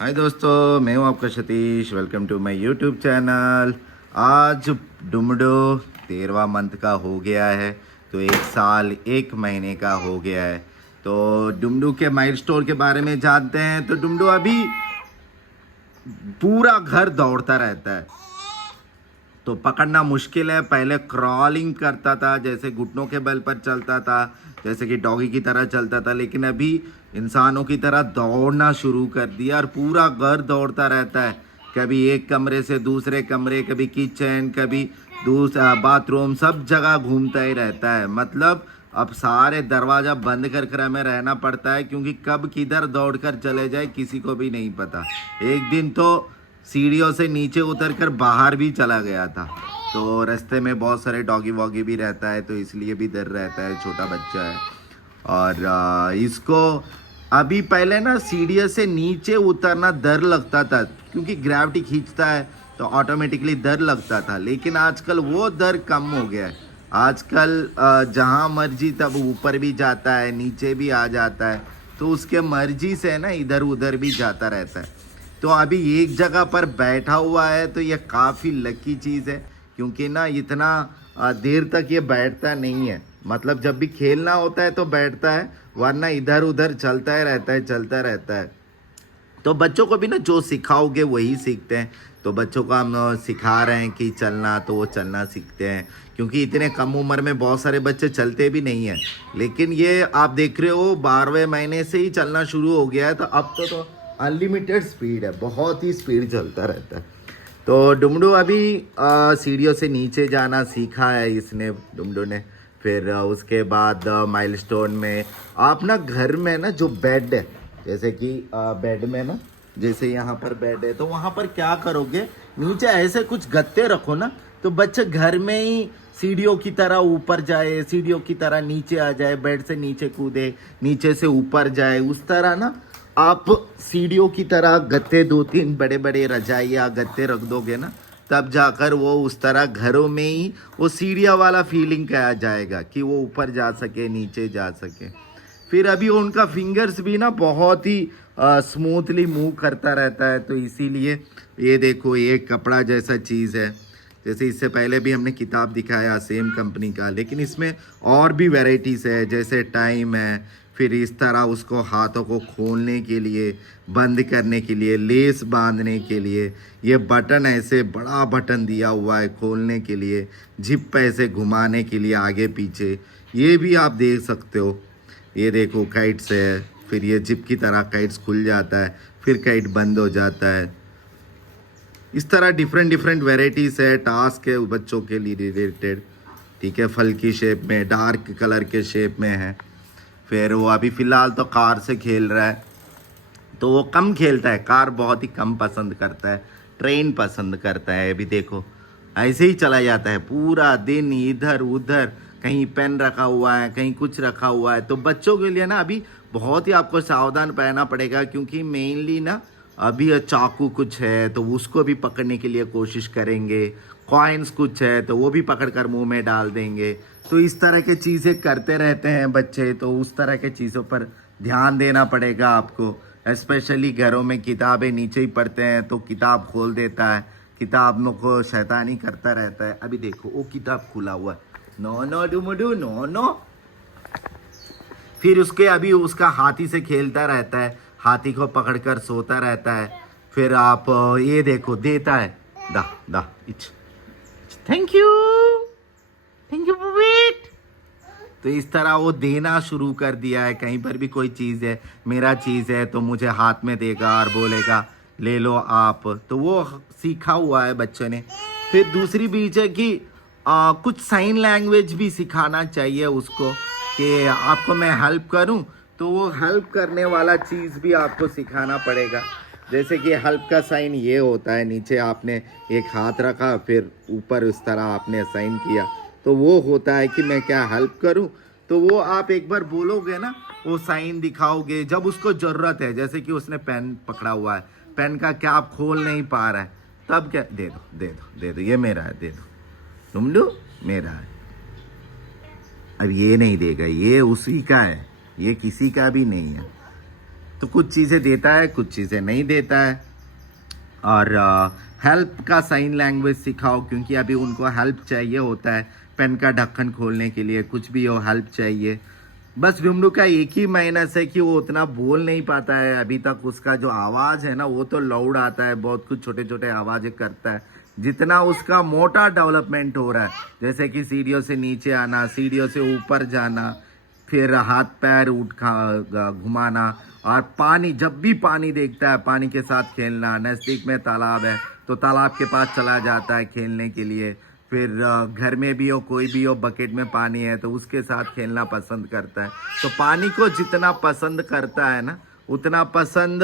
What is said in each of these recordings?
हाय दोस्तों, मैं हूं आपका Satish. Welcome to my YouTube channel. आज डुमडो 13वां मंथ का हो गया है, तो 1 साल 1 महीने का हो गया है। तो डुमडू के माइलस्टोन के बारे में जानते हैं। तो डुमडू अभी पूरा घर दौड़ता रहता है, तो पकड़ना मुश्किल है। पहले क्रॉलिंग करता था, जैसे घुटनों के बल पर चलता था, जैसे कि डॉगी की तरह चलता था, लेकिन अभी इंसानों की तरह दौड़ना शुरू कर दिया और पूरा घर दौड़ता रहता है। कभी एक कमरे से दूसरे कमरे, कभी किचन, कभी दूसरा बाथरूम, सब जगह घूमता ही रहता है। मतलब अब सारे दरवाज़ा बंद कर कर हमें रहना पड़ता है, क्योंकि कब किधर दौड़कर चले जाए किसी को भी नहीं पता। एक दिन तो सीढ़ियों से नीचे उतरकर बाहर भी चला गया था। तो रास्ते में बहुत सारे डॉगी वॉगी भी रहता है, तो इसलिए भी डर रहता है, छोटा बच्चा है। और इसको अभी पहले ना सीढ़ियों से नीचे उतरना डर लगता था, क्योंकि ग्रेविटी खींचता है तो ऑटोमेटिकली डर लगता था। लेकिन आजकल वो डर कम हो गया है। आजकल जहाँ मर्जी तब ऊपर भी जाता है, नीचे भी आ जाता है, तो उसके मर्जी से ना इधर उधर भी जाता रहता है। तो अभी एक जगह पर बैठा हुआ है, तो ये काफ़ी लकी चीज़ है, क्योंकि ना इतना देर तक ये बैठता नहीं है। मतलब जब भी खेलना होता है तो बैठता है, वरना इधर उधर चलता ही रहता है, चलता रहता है। तो बच्चों को भी ना जो सिखाओगे वही सीखते हैं। तो बच्चों को हम सिखा रहे हैं कि चलना, तो वो चलना सीखते हैं, क्योंकि इतने कम उम्र में बहुत सारे बच्चे चलते भी नहीं हैं। लेकिन ये आप देख रहे हो 12वें महीने से ही चलना शुरू हो गया है, तो अब तो अनलिमिटेड स्पीड है, बहुत ही स्पीड चलता रहता है। तो डुमडू अभी सीढ़ियों से नीचे जाना सीखा है इसने, डुमडू ने। फिर उसके बाद माइलस्टोन में आप ना घर में ना जो बेड है, जैसे कि बेड में ना, जैसे यहाँ पर बेड है, तो वहाँ पर क्या करोगे, नीचे ऐसे कुछ गत्ते रखो ना, तो बच्चे घर में ही सीढ़ियों की तरह ऊपर जाए, सीढ़ियों की तरह नीचे आ जाए, बेड से नीचे कूदे, नीचे से ऊपर जाए, उस तरह ना आप सीढ़ियों की तरह गत्ते 2-3 बड़े बड़े रजाई या गत्ते रख दोगे ना, तब जाकर वो उस तरह घरों में ही वो सीढ़ियाँ वाला फीलिंग क्या जाएगा कि वो ऊपर जा सके, नीचे जा सके। फिर अभी उनका फिंगर्स भी ना बहुत ही स्मूथली मूव करता रहता है, तो इसीलिए ये देखो, ये कपड़ा जैसा चीज़ है। जैसे इससे पहले भी हमने किताब दिखाया सेम कंपनी का, लेकिन इसमें और भी वैरायटीज़ है, जैसे टाइम है। फिर इस तरह उसको हाथों को खोलने के लिए, बंद करने के लिए, लेस बांधने के लिए, ये बटन ऐसे बड़ा बटन दिया हुआ है खोलने के लिए, जिप ऐसे घुमाने के लिए आगे पीछे, ये भी आप देख सकते हो। ये देखो काइट्स है, फिर ये जिप की तरह काइट्स खुल जाता है, फिर काइट बंद हो जाता है। इस तरह डिफरेंट डिफरेंट वेराइटीज़ है, टास्क है बच्चों के लिए रिलेटेड। ठीक है, फल की शेप में, डार्क कलर के शेप में है। फिर वो अभी फ़िलहाल तो कार से खेल रहा है, तो वो कम खेलता है, कार बहुत ही कम पसंद करता है, ट्रेन पसंद करता है। अभी देखो ऐसे ही चला जाता है पूरा दिन इधर उधर, कहीं पेन रखा हुआ है, कहीं कुछ रखा हुआ है। तो बच्चों के लिए ना अभी बहुत ही आपको सावधान रहना पड़ेगा, क्योंकि मेनली ना अभी चाकू कुछ है तो उसको भी पकड़ने के लिए कोशिश करेंगे, कॉइन्स कुछ है तो वो भी पकड़ कर मुँह में डाल देंगे। तो इस तरह के चीज़ें करते रहते हैं बच्चे, तो उस तरह के चीज़ों पर ध्यान देना पड़ेगा आपको। स्पेशली घरों में किताबें नीचे ही पढ़ते हैं, तो किताब खोल देता है, किताबों को शैतानी करता रहता है। अभी देखो वो किताब खुला हुआ है, नो नो डुमडू नो नो। फिर उसके अभी उसका हाथी से खेलता रहता है, हाथी को पकड़कर सोता रहता है। फिर आप ये देखो देता है, दा दा इच, thank you, thank you wait. तो इस तरह वो देना शुरू कर दिया है। कहीं पर भी कोई चीज़ है, मेरा चीज़ है, तो मुझे हाथ में देगा और बोलेगा ले लो आप। तो वो सीखा हुआ है बच्चे ने। फिर दूसरी बीच है कि कुछ साइन लैंग्वेज भी सिखाना चाहिए उसको, कि आपको मैं हेल्प करूं, तो वो हेल्प करने वाला चीज़ भी आपको सिखाना पड़ेगा। जैसे कि हेल्प का साइन ये होता है, नीचे आपने एक हाथ रखा, फिर ऊपर उस तरह आपने साइन किया, तो वो होता है कि मैं क्या हेल्प करूं। तो वो आप एक बार बोलोगे ना, वो साइन दिखाओगे जब उसको ज़रूरत है। जैसे कि उसने पेन पकड़ा हुआ है, पेन का कैप खोल नहीं पा रहा है, तब क्या, दे दो दे दो दे दो, ये मेरा है, दे दो, तुम लो, मेरा है। अब ये नहीं देगा, ये उसी का है, ये किसी का भी नहीं है। तो कुछ चीज़ें देता है, कुछ चीज़ें नहीं देता है। और हेल्प का साइन लैंग्वेज सिखाओ, क्योंकि अभी उनको हेल्प चाहिए होता है पेन का ढक्कन खोलने के लिए, कुछ भी हो हेल्प चाहिए। बस विमरू का एक ही माइनस है कि वो उतना बोल नहीं पाता है अभी तक। उसका जो आवाज़ है ना वो तो लाउड आता है, बहुत कुछ छोटे छोटे आवाज़ें करता है। जितना उसका मोटा डेवलपमेंट हो रहा है, जैसे कि सीढ़ियों से नीचे आना, सीढ़ियों से ऊपर जाना, फिर हाथ पैर घुमाना, और पानी, जब भी पानी देखता है पानी के साथ खेलना। नज़दीक में तालाब है तो तालाब के पास चला जाता है खेलने के लिए। फिर घर में भी हो, कोई भी हो, बकेट में पानी है तो उसके साथ खेलना पसंद करता है। तो पानी को जितना पसंद करता है ना, उतना पसंद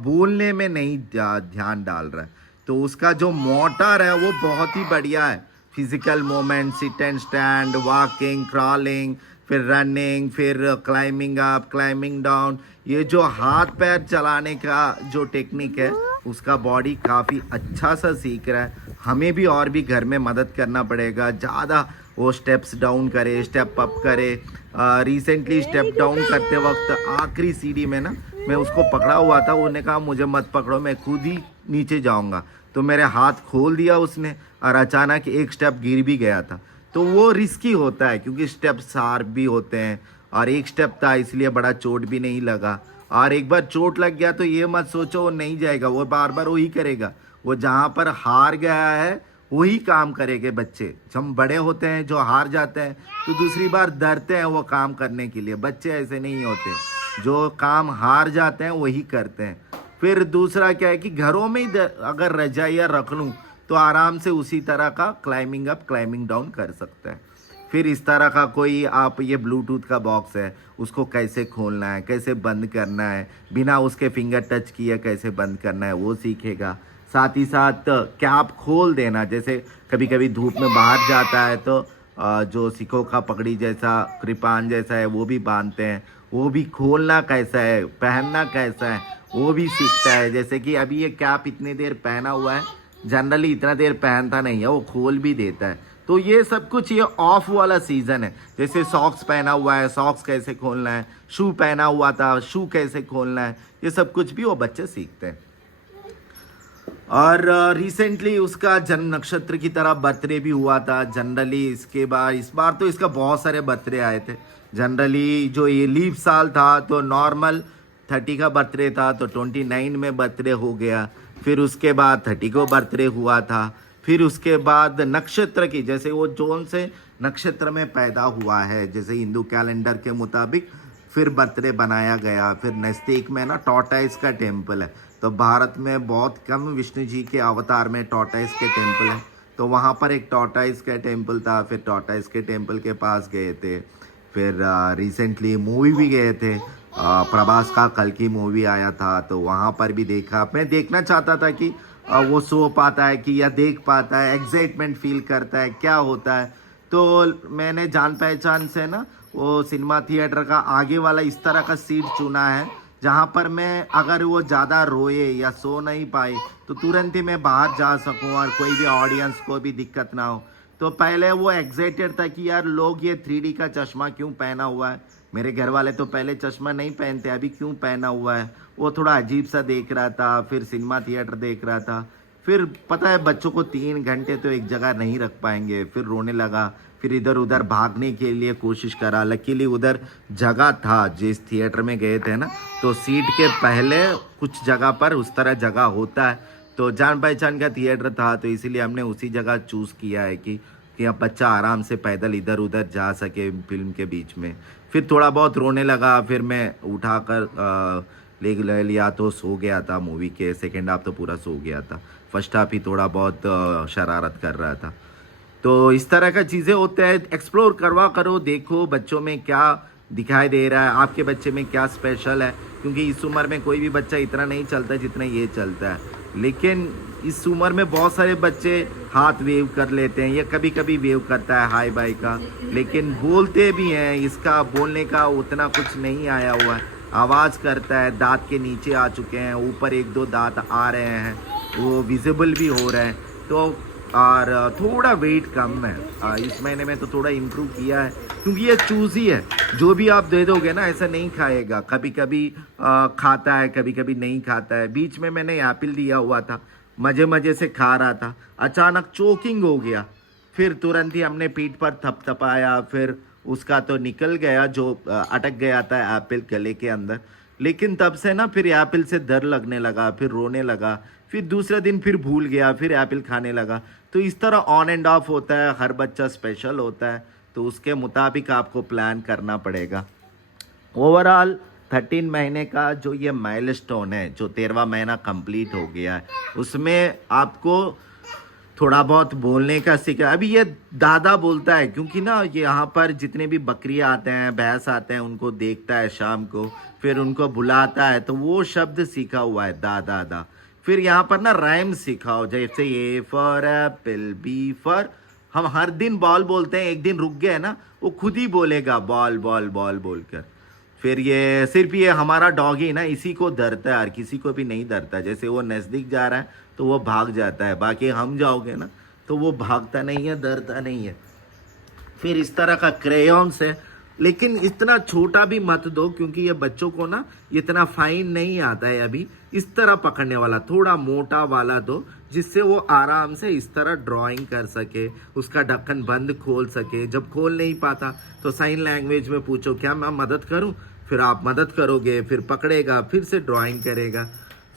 बोलने में नहीं ध्यान डाल रहा है। तो उसका जो मोटर है वो बहुत ही बढ़िया है। Physical movement, sit and stand, walking, crawling, फिर रनिंग, फिर क्लाइंबिंग अप, क्लाइंबिंग डाउन, ये जो हाथ पैर चलाने का जो टेक्निक है उसका बॉडी काफ़ी अच्छा सा सीख रहा है। हमें भी और भी घर में मदद करना पड़ेगा, ज़्यादा वो स्टेप्स डाउन करे, स्टेप अप करे। रिसेंटली स्टेप डाउन करते वक्त आखिरी सीढ़ी में ना मैं उसको पकड़ा हुआ था, उन्होंने कहा मुझे मत पकड़ो, मैं खुद ही नीचे जाऊंगा। तो मेरे हाथ खोल दिया उसने और अचानक एक स्टेप गिर भी गया था। तो वो रिस्की होता है क्योंकि स्टेप शार्प भी होते हैं, और एक स्टेप था इसलिए बड़ा चोट भी नहीं लगा। और एक बार चोट लग गया तो ये मत सोचो वो नहीं जाएगा, वो बार बार वही करेगा। वो जहाँ पर हार गया है वही काम करेंगे बच्चे। जब हम बड़े होते हैं जो हार जाते हैं तो दूसरी बार डरते हैं वो काम करने के लिए। बच्चे ऐसे नहीं होते, जो काम हार जाते हैं वही करते हैं। फिर दूसरा क्या है कि घरों में ही अगर रजाइयाँ रख लूँ तो आराम से उसी तरह का क्लाइंबिंग अप, क्लाइंबिंग डाउन कर सकते हैं। फिर इस तरह का कोई आप ये ब्लूटूथ का बॉक्स है, उसको कैसे खोलना है, कैसे बंद करना है, बिना उसके फिंगर टच किए कैसे बंद करना है वो सीखेगा। साथ ही साथ कैप खोल देना, जैसे कभी कभी धूप में बाहर जाता है तो जो सिखों का पगड़ी जैसा, कृपान जैसा है वो भी बांधते हैं, वो भी खोलना कैसा है, पहनना कैसा है वो भी सीखता है। जैसे कि अभी ये कैप इतनी देर पहना हुआ है, जनरली इतना देर पहनता नहीं है, वो खोल भी देता है। तो ये सब कुछ ये ऑफ वाला सीज़न है। जैसे सॉक्स पहना हुआ है, सॉक्स कैसे खोलना है, शू पहना हुआ था, शू कैसे खोलना है, ये सब कुछ भी वो बच्चे सीखते हैं। और रिसेंटली उसका जन्म नक्षत्र की तरह बर्थडे भी हुआ था। जनरली इसके बाद इस बार तो इसका बहुत सारे बर्थडे आए थे। जनरली जो ये लीप साल था तो नॉर्मल 30 का बर्थडे था, तो 29 में बर्थडे हो गया। फिर उसके बाद 30 को बर्थडे हुआ था। फिर उसके बाद नक्षत्र की, जैसे वो जोन से नक्षत्र में पैदा हुआ है, जैसे हिंदू कैलेंडर के मुताबिक फिर बर्थडे बनाया गया। फिर नज़दीक में ना टॉर्टाइस का टेम्पल है, तो भारत में बहुत कम विष्णु जी के अवतार में टॉर्टाइस के टेम्पल है, तो वहाँ पर एक टॉर्टाइस का टेम्पल था। फिर टॉर्टाइस के टेम्पल के पास गए थे। फिर रिसेंटली मूवी भी गए थे, प्रभास का कल की मूवी आया था, तो वहाँ पर भी देखा। मैं देखना चाहता था कि वो सो पाता है कि या देख पाता है, एक्साइटमेंट फील करता है, क्या होता है। तो मैंने जान पहचान से ना वो सिनेमा थिएटर का आगे वाला इस तरह का सीट चुना है, जहाँ पर मैं अगर वो ज़्यादा रोए या सो नहीं पाए तो तुरंत ही मैं बाहर जा सकूँ और कोई भी ऑडियंस को भी दिक्कत ना हो। तो पहले वो एक्साइटेड था कि यार लोग ये 3D का चश्मा क्यों पहना हुआ है, मेरे घर वाले तो पहले चश्मा नहीं पहनते, अभी क्यों पहना हुआ है। वो थोड़ा अजीब सा देख रहा था। फिर सिनेमा थिएटर देख रहा था। फिर पता है बच्चों को 3 घंटे तो एक जगह नहीं रख पाएंगे। फिर रोने लगा, फिर इधर उधर भागने के लिए कोशिश करा। लकीली उधर जगह था, जिस थिएटर में गए थे ना, तो सीट के पहले कुछ जगह पर उस तरह जगह होता है, तो जान पहचान का थिएटर था, तो इसीलिए हमने उसी जगह चूज़ किया है कि अब बच्चा आराम से पैदल इधर उधर जा सके फिल्म के बीच में। फिर थोड़ा बहुत रोने लगा, फिर मैं उठाकर ले लिया तो सो गया था। मूवी के सेकेंड हाफ तो पूरा सो गया था, फर्स्ट हाफ ही थोड़ा बहुत शरारत कर रहा था। तो इस तरह का चीज़ें होते हैं, एक्सप्लोर करवा करो, देखो बच्चों में क्या दिखाई दे रहा है, आपके बच्चे में क्या स्पेशल है। क्योंकि इस उम्र में कोई भी बच्चा इतना नहीं चलता जितना ये चलता है, लेकिन इस उम्र में बहुत सारे बच्चे हाथ वेव कर लेते हैं, या कभी कभी वेव करता है हाई बाई का, लेकिन बोलते भी हैं। इसका बोलने का उतना कुछ नहीं आया हुआ है, आवाज़ करता है, दांत के नीचे आ चुके हैं, ऊपर 1-2 दांत आ रहे हैं, वो विजिबल भी हो रहे हैं। तो और थोड़ा वेट कम है, इस महीने में तो थोड़ा इम्प्रूव किया है, क्योंकि ये चूजी है, जो भी आप दे दोगे ना ऐसा नहीं खाएगा, कभी कभी खाता है कभी कभी नहीं खाता है। बीच में मैंने एप्पल दिया हुआ था, मजे मजे से खा रहा था, अचानक चोकिंग हो गया, फिर तुरंत ही हमने पीठ पर थपथपाया, फिर उसका तो निकल गया, जो अटक गया था एप्पल गले के अंदर। लेकिन तब से ना फिर एप्पल से डर लगने लगा, फिर रोने लगा, फिर दूसरे दिन फिर भूल गया, फिर एप्पल खाने लगा। तो इस तरह ऑन एंड ऑफ होता है, हर बच्चा स्पेशल होता है, तो उसके मुताबिक आपको प्लान करना पड़ेगा। ओवरऑल 13 महीने का जो ये माइलस्टोन है, जो 13वां महीना कंप्लीट हो गया है, उसमें आपको थोड़ा बहुत बोलने का सीखा। अभी ये दादा बोलता है, क्योंकि ना ये यहाँ पर जितने भी बकरियाँ आते हैं, भैंस आते हैं, उनको देखता है शाम को, फिर उनको बुलाता है, तो वो शब्द सीखा हुआ है दादा दा। फिर यहाँ पर ना राइम सीखा हो, जैसे A for apple, B for, हम हर दिन बॉल बोलते हैं, एक दिन रुक गए ना, वो खुद ही बोलेगा बॉल बॉल बॉल बोलकर। फिर ये सिर्फ ये हमारा डॉग ही ना इसी को डरता है, और किसी को भी नहीं डरता। जैसे वो नज़दीक जा रहा है तो वो भाग जाता है, बाकी हम जाओगे ना तो वो भागता नहीं है, डरता नहीं है। फिर इस तरह का क्रेयॉन्स है, लेकिन इतना छोटा भी मत दो, क्योंकि ये बच्चों को ना इतना फाइन नहीं आता है अभी। इस तरह पकड़ने वाला थोड़ा मोटा वाला दो, जिससे वो आराम से इस तरह ड्राइंग कर सके, उसका ढक्कन बंद खोल सके। जब खोल नहीं पाता तो साइन लैंग्वेज में पूछो क्या मैं मदद करूं, फिर आप मदद करोगे, फिर पकड़ेगा, फिर से ड्राइंग करेगा।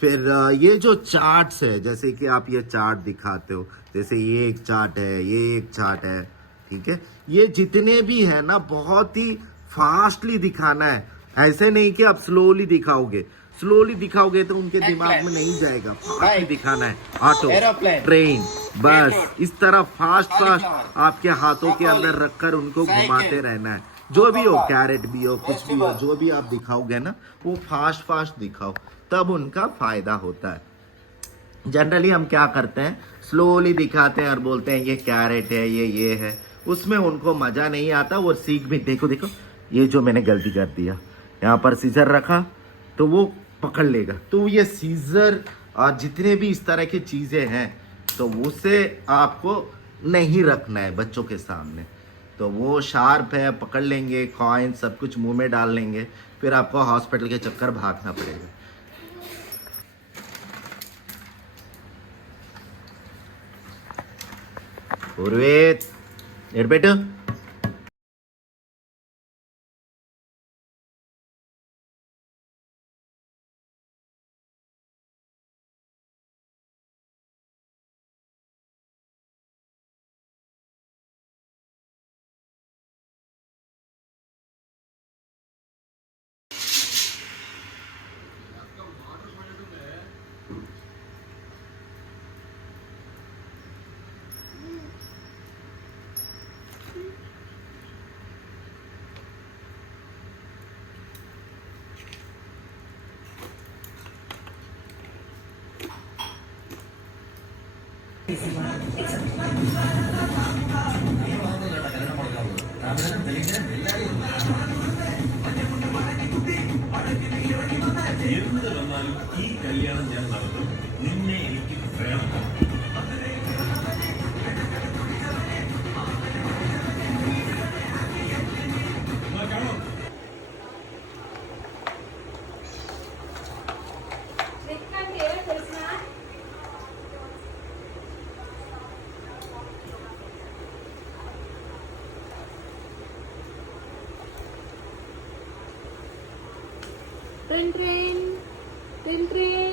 फिर ये जो चार्ट्स है, जैसे कि आप ये चार्ट दिखाते हो, जैसे ये एक चार्ट है, ये एक चार्ट है, ठीक है, ये जितने भी है ना बहुत ही फास्टली दिखाना है। ऐसे नहीं कि आप स्लोली दिखाओगे, स्लोली दिखाओगे तो उनके दिमाग में नहीं जाएगा। फास्टली दिखाना है, ऑटो, ट्रेन, बस इस तरह फास्ट फास्ट आपके हाथों के अंदर रखकर उनको घुमाते रहना है। जो भी हो, कैरेट भी हो, कुछ भी हो, जो भी आप दिखाओगे ना वो फास्ट फास्ट दिखाओ, तब उनका फायदा होता है। जनरली हम क्या करते हैं, स्लोली दिखाते हैं और बोलते हैं ये कैरेट है, ये है, उसमें उनको मजा नहीं आता। वो सीख भी, देखो देखो ये जो मैंने गलती कर दिया, यहाँ पर सीजर रखा तो वो पकड़ लेगा। तो ये सीजर और जितने भी इस तरह की चीजें हैं, तो उसे आपको नहीं रखना है बच्चों के सामने। तो वो शार्प है, पकड़ लेंगे, कॉइन सब कुछ मुंह में डाल लेंगे, फिर आपको हॉस्पिटल के चक्कर भागना पड़ेगा। उर्वेत, एडबेटो എന്ത് വന്നാലും ഈ കല്യാണം ഞാൻ നടത്തും, നിന്നെ എനിക്ക് വേണം. Train train train train